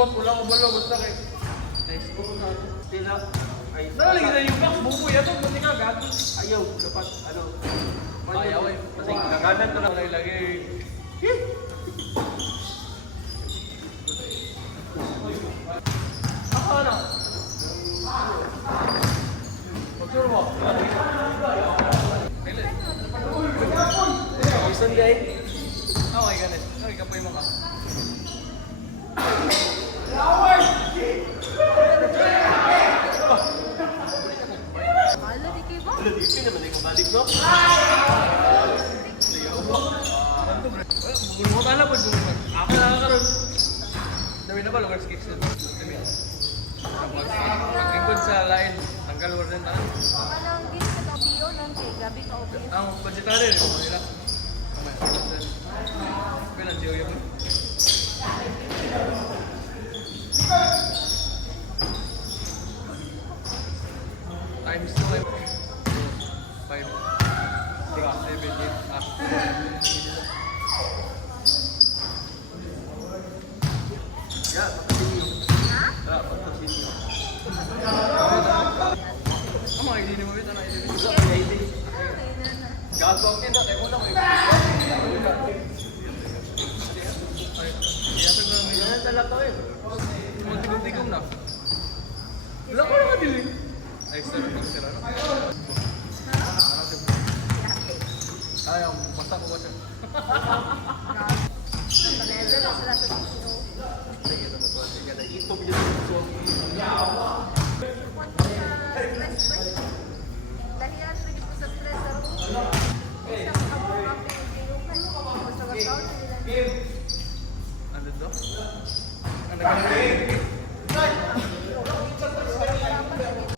bot, wala ko balo, basta kay. Nice ko na. Tila. Ay, lagi na yung box, buboy. Ito, buti ka, gato. Ayaw, dapat, ano. Ayaw eh. Kasi naganan ko na lagi. Ako ano? Pagturo mo. Isang day. Oh my goodness. Sorry, kapoy mo ka. Hindi naman yung kabalik, no? Bumulong ko tala po, bumulong. Ako nakakaroon. Dami na ba, lugar skicks na? Dami. Pag-ingkod sa line, tanggal mo rin tayo. Anong gis ka OPO nun kay gabi ka OPO? Ang budgetary rin, mga nila. Kailan siya yung times 2 5 6 7 8 Ya, pagkasinyo. Ya, pagkasinyo. Ang mga hindi mo ito na hindi. Gagawin na, kaya mo lang. Iyasag na namin yan talaga eh. Muntik-muntikom na. Wala ko naman din eh. Ay, sir, sir, ano? Ayaw, basta ko ba siya? Paneza na sila sa sino. Sige, ito na to. Sige, ito mo dyan sa suwag. Kung stress ba? Lahiyan, lagi po sa stress sa room. Isang kabukang pinagkilukan. Kung sa gagawin nila. Ano to? Ang nagkakaroon?